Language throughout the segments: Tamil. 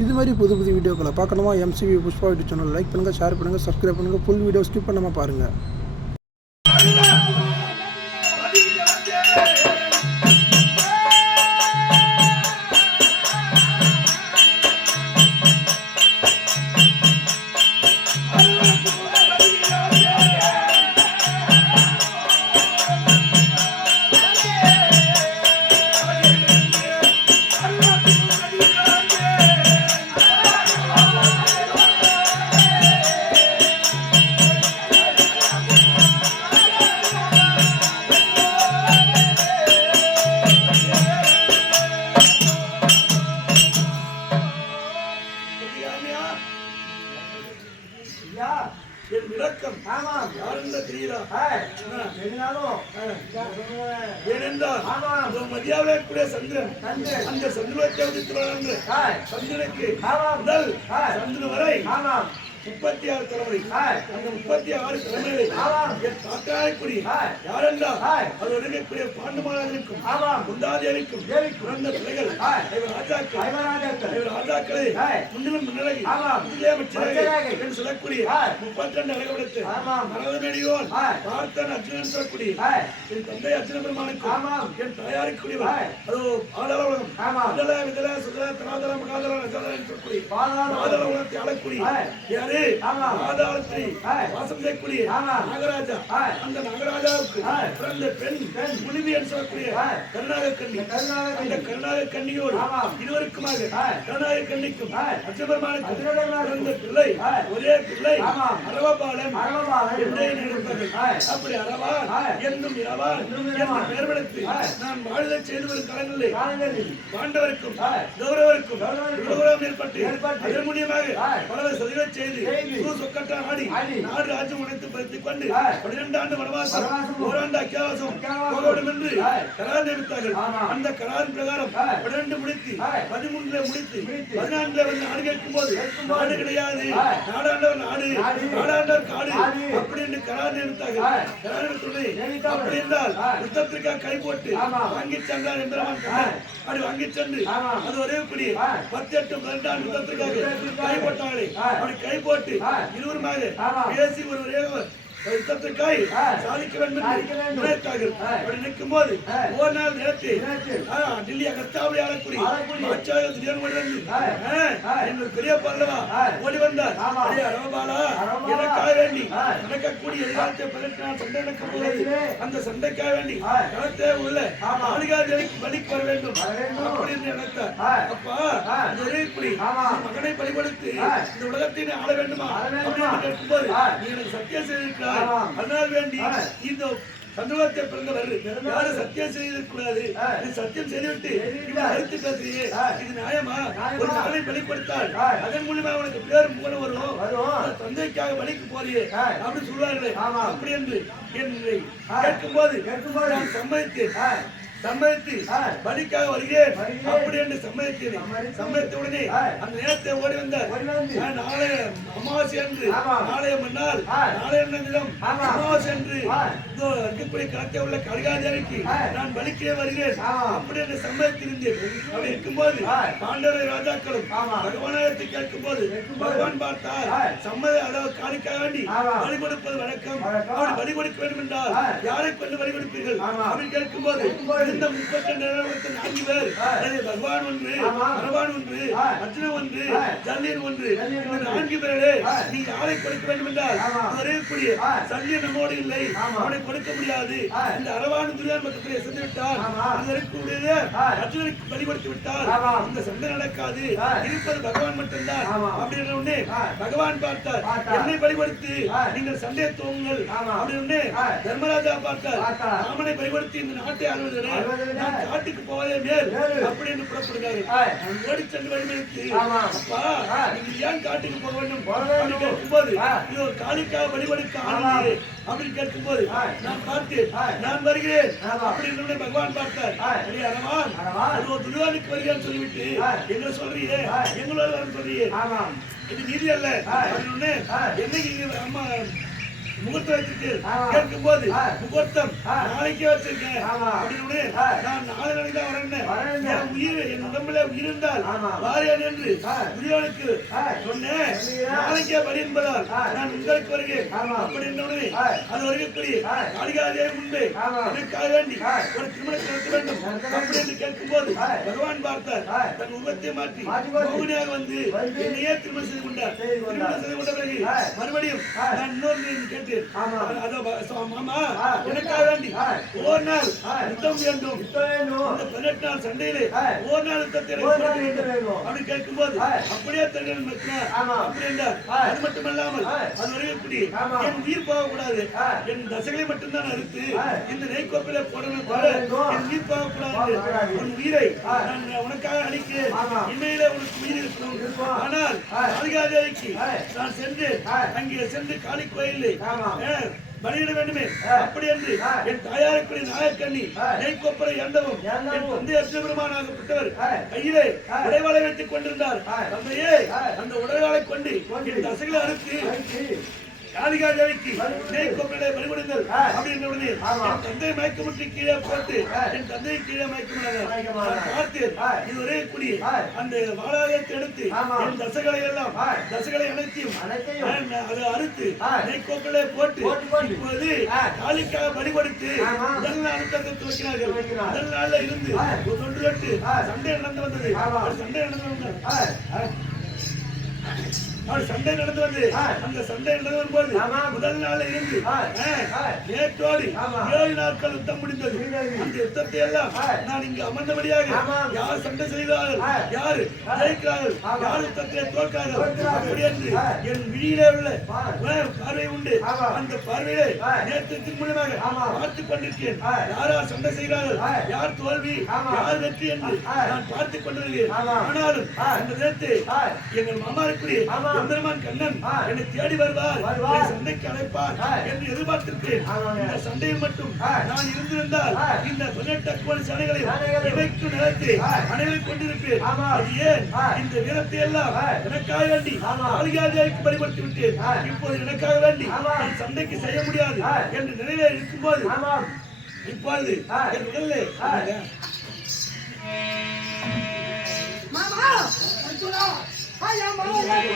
இது மாதிரி புது புது வீடியோக்களை பார்க்கணுமா MCV Pushpa YouTube channel like பண்ணுங்கள், ஷேர் பண்ணுங்கள், சப்ஸ்கிரைப் பண்ணுங்கள். ஃபுல் வீடியோ ஸ்கிப் பண்ணாமல் பாருங்கள். என் விளக்கம் யாருந்த தெரியுதா? ஏனென்றால் மதியாவிலே கூடிய சந்திரன் அந்த சந்திரத்தை உதித்து சந்திரனுக்கு முதல் சந்திரன் வரை 36 தலைமுறை. அந்த 36 தலைமுறை என் தாத்தாயக்குடி யாரென்றால் அது இருக்கக்கூடிய பாண்டுமாராஜனுக்கும் குந்தாதேவிக்கும் பிறந்த பிள்ளைகள் ராஜாக்களை முன்னிலும் முன்னிலை என்று சொல்லக்கூடிய 32 அழகப்படுத்து மரதமேடியோன் பார்த்தன் அர்ஜுனன் சொல்லக்கூடிய என் தந்தை அர்ஜுன பெருமானுக்கும் என் தாயாருக்குரியவர் அது ஆதள உலகம் விதல விதல சுதல தனாதல மகாதல நகாதல என்று சொல்லக்கூடிய ஆதள உலகத்தை ஆளக்கூடிய ஆதாரத்தை வாசம் செய்யக்கூடிய நாகராஜா, அந்த நாகராஜாவுக்கு பிறந்த பெண் முனிவி என்று சொல்லக்கூடிய கருணாக கண்ணி. அந்த கருணாக கண்ணியோடு இருவருக்குமாக கருணாக கண்ணிக்கும் அச்சபெருமானுக்கு பிறந்த பிள்ளை ஒரே பிள்ளை அரவபாலன் என்றே நினைத்தார்கள். அப்படி அரவான் என்னும் இரவான் என்று பெயர்படுத்தி நான் வாழ்வை செய்து வரும் காலங்களில் பாண்டவருக்கும் கௌரவருக்கும் கௌரவம் ஏற்பட்டு அதன் மூலியமாக பலவை சதிவை செய்து நாடு ராஜ்யம் உடைத்து பறித்துக் கொண்டு 12 ஆண்டு வனவாசம் ஓராண்டு அக்கியாவாசம் போக வேண்டும் என்று கரார் நியமித்தார்கள். அந்த கரார் பிரகாரம் 12 முடித்து 13 முடித்து 14 வந்து நாடு கேட்கும் போது நாடு கிடையாது, நாடாண்டவர் நாடு, நாடாண்டவர் காடு அப்படி என்று கரார் நியமித்தார்கள். அப்படி என்றால் யுத்தத்திற்காக கை போட்டு வாங்கி சென்றார் என்பவன் அப்படி வாங்கி சென்று அது ஒரே கூடிய 18 12 யுத்தத்திற்காக கை போட்டார்களே. அப்படி கை போட்டு இருவருமாக பேசி ஒரு யுத்தத்திற்காய் சாதிக்க வேண்டும் என்று நினைத்தார்கள். அப்படி நிற்கும் போது ஒரு நாள் நேரத்தை டெல்லி அகஸ்தாபுரி ஆளக்கூடிய பெரிய பல்லவா ஓடி வந்தார். அரவபாலா எனக்காக வேண்டி நடக்கக்கூடிய எதிர்காலத்தை 18 நாள் சண்டை நடக்கும் போது அந்த சண்டைக்காக வேண்டி களத்தை உள்ள ஆளுகாதிகளுக்கு பலிக்கு வர வேண்டும் அப்படி என்று நினைத்தார். அப்பா மகனை பலிபடுத்தி இந்த உலகத்தை ஆள வேண்டுமா அப்படின்னு கேட்கும் போது நீ எனக்கு சத்தியம் செய்திருக்கிறார், அதனால் வேண்டி இந்த சந்தோகத்தை பிறந்தவர் யாரும் சத்தியம் செய்யக்கூடாது, சத்தியம் செய்துவிட்டு கருத்து பேசுறியே இது நியாயமா? ஒரு மகனை வெளிப்படுத்தால் அதன் மூலமா அவனுக்கு பேர் மூலம் வரும், தந்தைக்காக வழிக்கு போறியே அப்படின்னு சொல்வார்களே. அப்படி என்று என்னை கேட்கும் போது நான் சம்மதித்து பலிக்காக வருகிறேன் அப்படி என்று சம்மதித்த உடனே அந்த நேரத்தை ஓடி வந்தார். நாளை அமாவாசை என்று நாளைய மன்னால் நாளைய தினம் அமாவாசை என்று இருக்கக்கூடிய களத்தை உள்ள கலிகாதேவிக்கு நான் பலிக்கே வருகிறேன் அப்படி என்று சம்மதித்திருந்தேன். அப்படி இருக்கும்போது பாண்டவரை ராஜாக்களும் பகவானத்தை கேட்கும் போது பகவான் பார்த்தார் அதாவது காணிக்காக வேண்டி பலி கொடுப்பது வழக்கம். அப்படி பலி கொடுக்க வேண்டும் என்றால் யாரை கொண்டு பலி கொடுப்பீர்கள் அப்படின்னு கேட்கும் போது இந்த 32 பேர் பகவான் ஒன்று, பகவான் ஒன்று, அர்ஜுனன் ஒன்று, ஜல்லியன் ஒன்று, 4 பேரே நீ யாரை கொடுக்க வேண்டும் என்றால் வரக்கூடிய சல்லியன் நம்மோடு இல்லை, அவனை கொடுக்க முடியாது. இந்த அரவான் துரியான் மற்றவரை சென்று விட்டார், இருக்கக்கூடிய அர்ஜுனனுக்கு பலி கொடுத்து விட்டார், இந்த சண்டை நடக்காது, இருப்பது பகவான் மட்டும்தான் அப்படின்னு உடனே பகவான் பார்த்தார் என்னை பலிபடுத்தி நீங்கள் சண்டையை துவங்குங்கள் அப்படின்னு தர்மராஜா பார்த்தார் ராமனை பலிபடுத்தி இந்த நாட்டை ஆளுவதே நான் காட்டுக்கு போவதே மேல் அப்படின்னு புறப்படுகிறாரு. ஓடி சென்று வழிமறித்து அப்பா நீங்க ஏன் காட்டுக்கு போக வேண்டும் கேட்கும் போது இது ஒரு காளிக்காக வழிபடுக்க ஆளுநர் அப்படின்னு கேட்கும் போது நான் பார்த்து நான் வருகிறேன் அப்படின்னு பகவான் பார்த்தார். அரவான் அது ஒரு துருவானுக்கு வருகிறேன்னு சொல்லிவிட்டு எங்களை சொல்றீங்க, எங்களோட வர சொல்றீங்க, இது நீதி அல்ல. என்னைக்கு அம்மா முகூர்த்தம் வச்சிருக்கேன் கேட்கும் போது முகூர்த்தம் நாளைக்கே வச்சிருக்கேன் அப்படின்னு நான் நாளை நாளைக்கு தான் வரேன் என் உயிர் என் உடம்புல உயிர் இருந்தால் வாரியன் என்று முதியவனுக்கு சொன்னேன் நாளைக்கே வரி என்பதால் நான் உங்களுக்கு வருகிறேன் அப்படி என்றவுடனே அது வருகக்கூடிய காளிகாதேவி முன்பே எனக்காக வேண்டி ஒரு திருமணத்தை நடத்த வேண்டும் அப்படி என்று கேட்கும் போது பகவான் பார்த்தார் தன் உருவத்தை மாற்றி மௌனியாக வந்து என்னையே திருமணம் செய்து கொண்டார் திருமணம் செய்து கொண்ட பிறகு மறுபடியும் நான் இன்னொரு கேட்டேன் மாமா எனக்காக வேண்டி ஒரு நாள் யுத்தம் வேண்டும் இந்த 18 நாள் சண்டையிலே ஒரு நாள் யுத்தத்தை அப்படி கேட்கும் போது அப்படியே தருகிறேன் அப்படி என்றார் அது மட்டுமல்லாமல் அது வரையக்கூடிய என் உயிர் போகக்கூடாது என் தசைகளை மட்டும்தான் அறுத்து இந்த நெய்கோப்பில போடணும் என் உயிர் போகக்கூடாது உன் உயிரை நான் உனக்காக அளிக்கிறேன் இமையில உனக்கு உயிர் இருக்கும் ஆனால் காளிகாதேவிக்கு நான் சென்று அங்கே சென்று காளி கோயிலே பலியிட வேண்டுமே அப்படி என்று என் தாயாருக்குரிய நாயக்கண்ணி நெய்கோப்பரை இறந்தவும் என் தந்தை அர்ஜுனபெருமானாகப்பட்டவர் கையிலே உடைவாளை வைத்துக் கொண்டிருந்தார் தந்தையே அந்த உடைவாளை கொண்டு என் தசைகளை அறுத்து காளிகாதேவிக்கு நெய்கோப்பையிலே பலிகொடுங்கள் அப்படின்னு என் தந்தை மயக்கமுற்றி கீழே போட்டு என் தந்தையை கீழே மயக்கமுடியாது பார்த்தேன் இது ஒரே கூடி அந்த வாழாயத்தை எடுத்து என் தசைகளை அனைத்தையும் அதை அறுத்து நெய்கோப்பையிலே போட்டு இப்போது காளிக்காக பலி கொடுத்து முதல் நாள் அனுத்தத்தை துவக்கினார்கள் முதல் நாள்ல இருந்து ஒன்று ரெண்டு சண்டை நடந்து வந்தது சண்டை நடந்து அவள் சண்டை நடந்து வந்து அந்த சண்டை நடந்து வரும்போது முதல் நாள் இருந்து நேற்றோடு 7 நாட்கள் யுத்தம் முடிந்தது அந்த யுத்தத்தை எல்லாம் நான் இங்கு அமர்ந்தபடியாக யார் சண்டை செய்தார்கள் யாரு ஜெயிக்கிறார்கள் யார் யுத்தத்திலே தோற்கிறார்கள் அப்படி என்று என் விழியிலே உள்ள பார்வை உண்டு அந்த பார்வையிலே நேற்றத்தின் மூலமாக பார்த்துக் கொண்டிருக்கேன் யாரா சண்டை செய்கிறார்கள் யார் தோல்வி யார் வெற்றி என்று நான் பார்த்துக் கொண்டிருக்கிறேன் ஆனாலும் அந்த நேரத்தை எங்கள் மாமா இருக்கிறேன் எம்பெருமான் கண்ணன் என்னை தேடி வருவார் சண்டைக்கு அழைப்பார் என்று எதிர்பார்த்திருக்கிறேன் இந்த சண்டையில் மட்டும் நான் இருந்திருந்தால் இந்த 18 கோடி சண்டைகளை இணைக்கும் நிலத்தை அனைவரும் கொண்டிருப்பேன் அது ஏன் இந்த வீரத்தை எல்லாம் எனக்காக வேண்டி காளிகாதேவிக்கு பலிபடுத்தி விட்டேன் இப்போது எனக்காக வேண்டி சண்டைக்கு செய்ய முடியாது என்று நிலையில இருக்கும்போது இப்பொழுது என் உடல்ல I am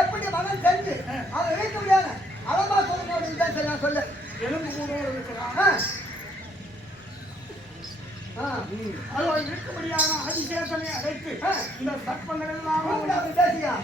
எப்படி மகன் செஞ்சு அதை வைக்க முடியாது அளவா சொல்ல நான் சொல்ல எலும்பு கூட இருக்கிறான் இருக்கும்படியான அதிசேஷனை அழைத்து இந்த சற்பங்கள் எல்லாம் பேசியா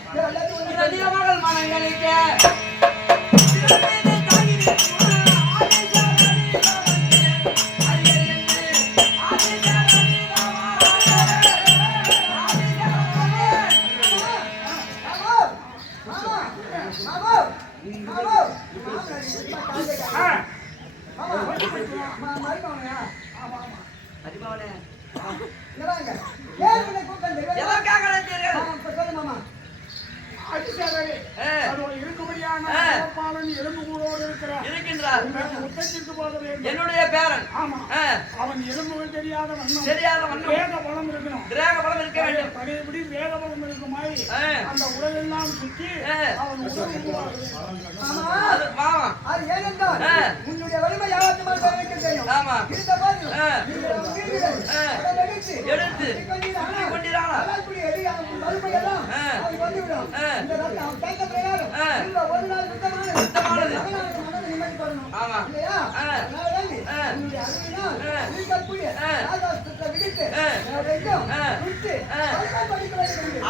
என்னுடைய பேரன் அவன் எலும்புகள் தெரியாத வேக பலம் இருக்க வேண்டும். பழையபடி வேக பலம் இருக்குமாய் அந்த உடலெல்லாம் சுற்றி அவன் அது ஏனென்றால் உன்னுடைய வலிமை யாராச்சும் தெரியும் எடுத்து கொண்டிருக்கிறான்.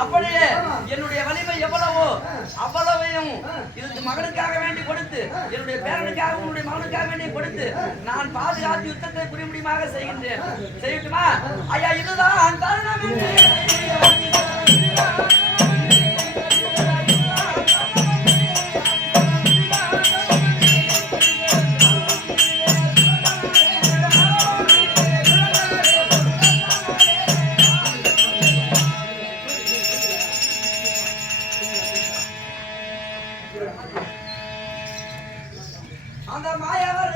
அப்படியே என்னுடைய வலிமை எவ்வளவோ அவ்வளவையும் இதுக்கு மகனுக்காக வேண்டி கொடுத்து என்னுடைய பேரனுக்காக உன்னுடைய மகனுக்காக வேண்டி கொடுத்து நான் பாதுகாத்து யுத்தத்தை புரிமுடியுமாக செய்கின்றேன். செய்யட்டுமா ஐயா? இதுதான் தருணம் என்று அந்த மாயவர்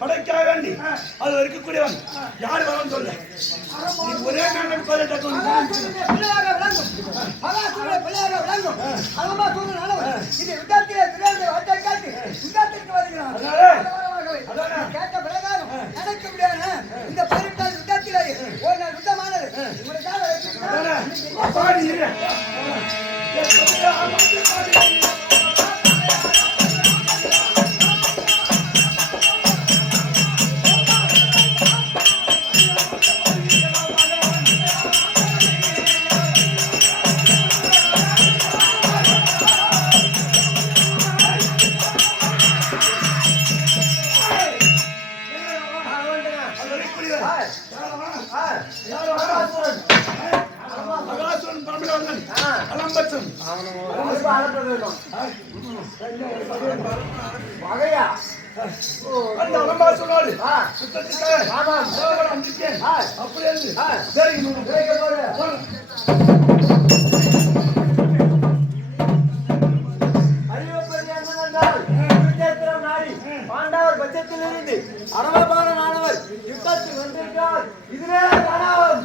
படைக்க வேண்டி அது இருக்கக்கூடியவன் யார் வரன்னு சொல்ல ஒரே மகாசூரனை பிள்ளையாக விளங்கும் அலம்பாசூரன் ஆனவன் இது யுத்தத்திலே பிள்ளைகளை வாட்டை காட்டி யுத்தத்திற்கு வருகிறான். கேட்ட பிரகாரம் நடக்க முடியாது. இந்த 18 யுத்தத்திலே ஒரு நாள் யுத்தமானது உங்களுக்காக பாண்டவர் பட்சத்திலிருந்து அரவபாலனானவர் யுத்தத்தில் வந்திருக்கிறார். இதுவே கணவன்.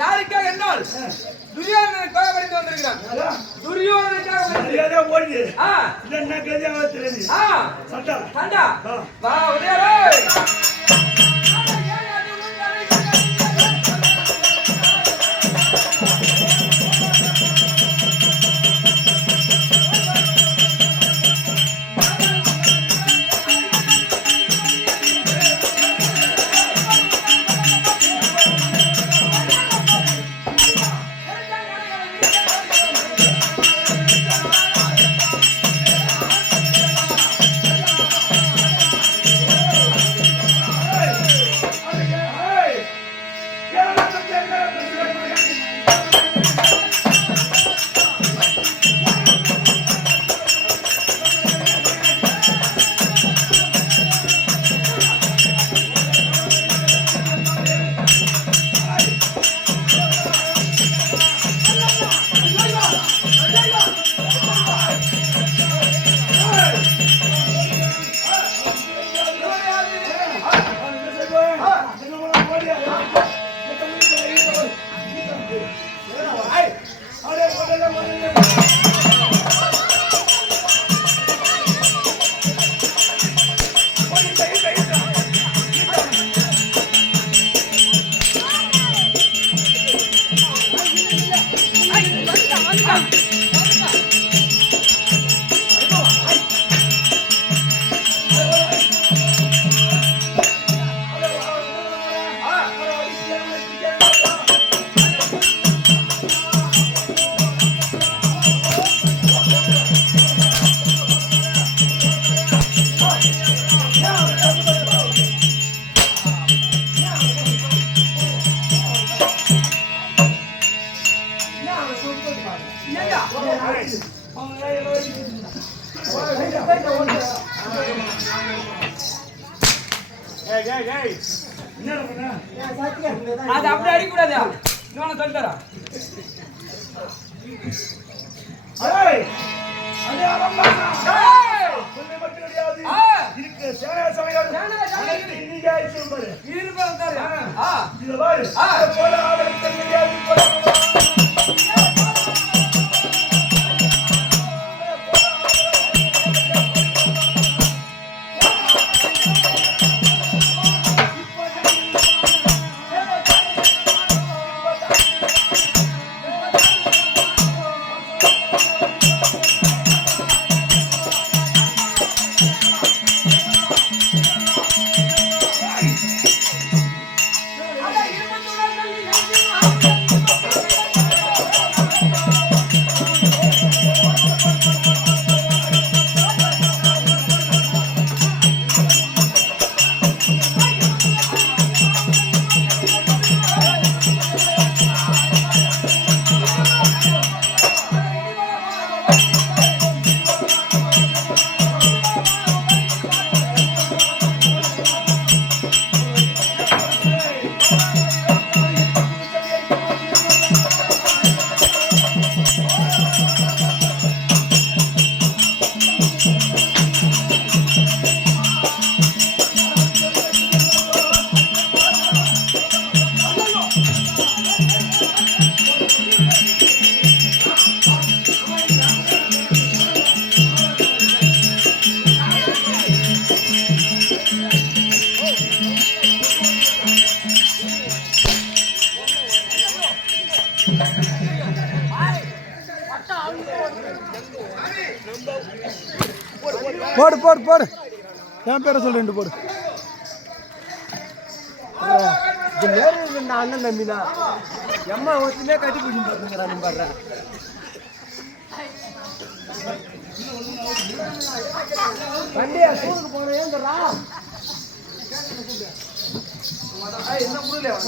யாருக்காக என்றால் துரியோதனனுக்காக படித்து வந்திருக்கிறான். துரியோதனனுக்காக ஓடி என்ன கதியாக தெரியுது சண்டா சண்டா வா உதயரே அது அப்படி அடிக்க கூடாது. இன்னொன்னு சொல்லித்தரா இருக்கு போடு போடு போடு என் பேரை சொல்லு 2 போடு. அண்ணன் தம்பினா எம்மா ஒத்துமே கட்டி பிடிச்சி பார்த்துக்கிறான் பாடுறேன். வண்டியா ஸ்கூலுக்கு போறேங்கிறா என்ன புரியல.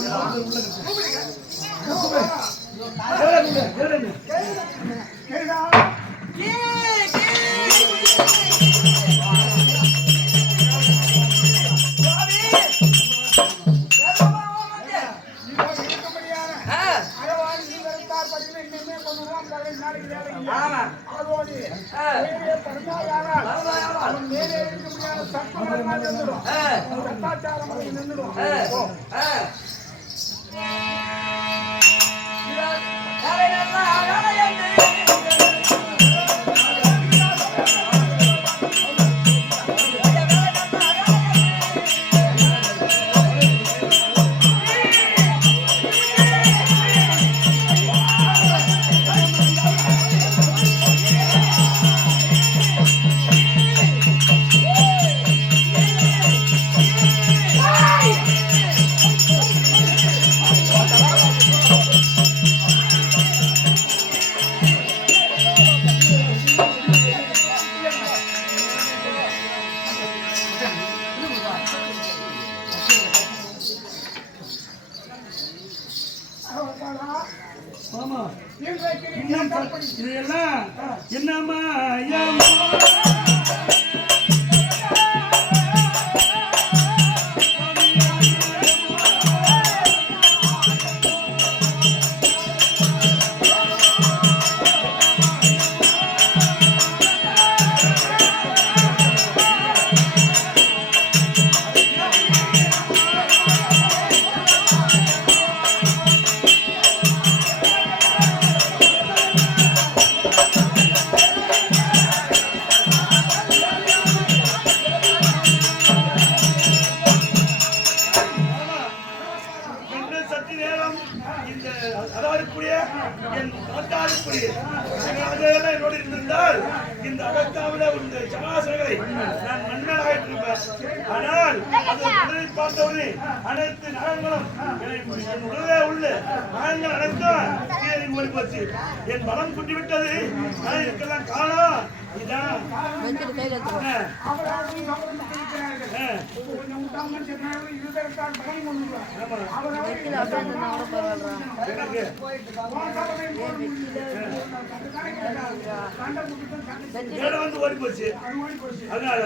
ஆமா இதெல்லாம் என்னம்மா என்னோடு இருந்திருந்தால் இந்த அகத்தாவில இந்த சமாசங்களை நான் மன்மனாகிட்டு இருப்பேன். ஆனால் அதை பார்த்தவனே அனைத்து நகங்களும் என் உடலே உள்ள நகங்கள் அனைத்தும் ஓடி போச்சு. என் பலம் குட்டி விட்டது. இதுக்கெல்லாம் காரணம் இதான். வந்து ஓடி போச்சு. அதனால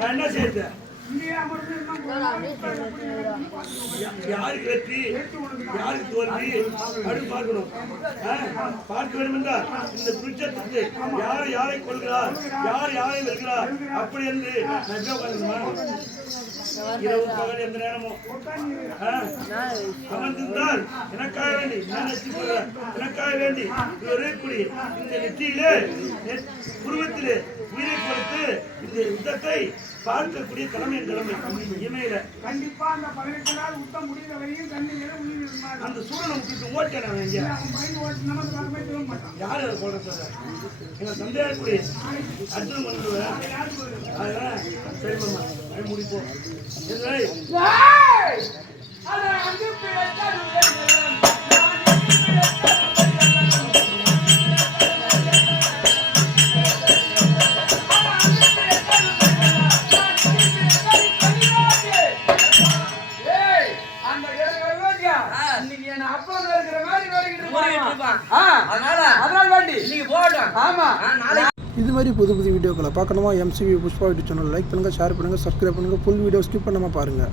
நான் என்ன செய்தேன்? யாருக்கு வெற்றி யாருக்கு தோல்வி அப்படின்னு பார்க்கணும். பார்க்க வேண்டும் என்றால் இந்த துச்சத்துக்கு யார் யாரை கொள்கிறார், யார் யாரை வெல்கிறார் அப்படி என்று இரவு பகல் எந்த நேரமும் அமர்ந்திருந்தால் எனக்காக வேண்டி நான் நெற்றி போகிறேன். எனக்காக வேண்டி ஒரேக்குடி இந்த நெற்றியிலே உருவத்திலே உயிரை கொடுத்து இந்த யுத்தத்தை பார்க்கக்கூடிய கடமை என் கடமை. இமையில கண்டிப்பா அந்த 18 நாள் யுத்தம் முடிகிற வரையும் கண்ணிலே உயிர் இருந்தார். அந்த சூழலை விட்டுட்டு ஓட்டேன். இங்க யாரு அதை சொல்றது? எங்க தந்தையாருக்குரிய அர்ஜுன் பண்ணுவேன். அதெல்லாம் சரி மாமா அது முடிப்போம். இது மாதிரி புது புது வீடியோக்களை பார்க்கணுமா? MCV Pushpa YouTube channel like பண்ணுங்கள், ஷேர் பண்ணுங்கள், சப்ஸ்கிரைப் பண்ணுங்கள். ஃபுல் வீடியோ ஸ்கிப் பண்ணாமல் பாருங்கள்.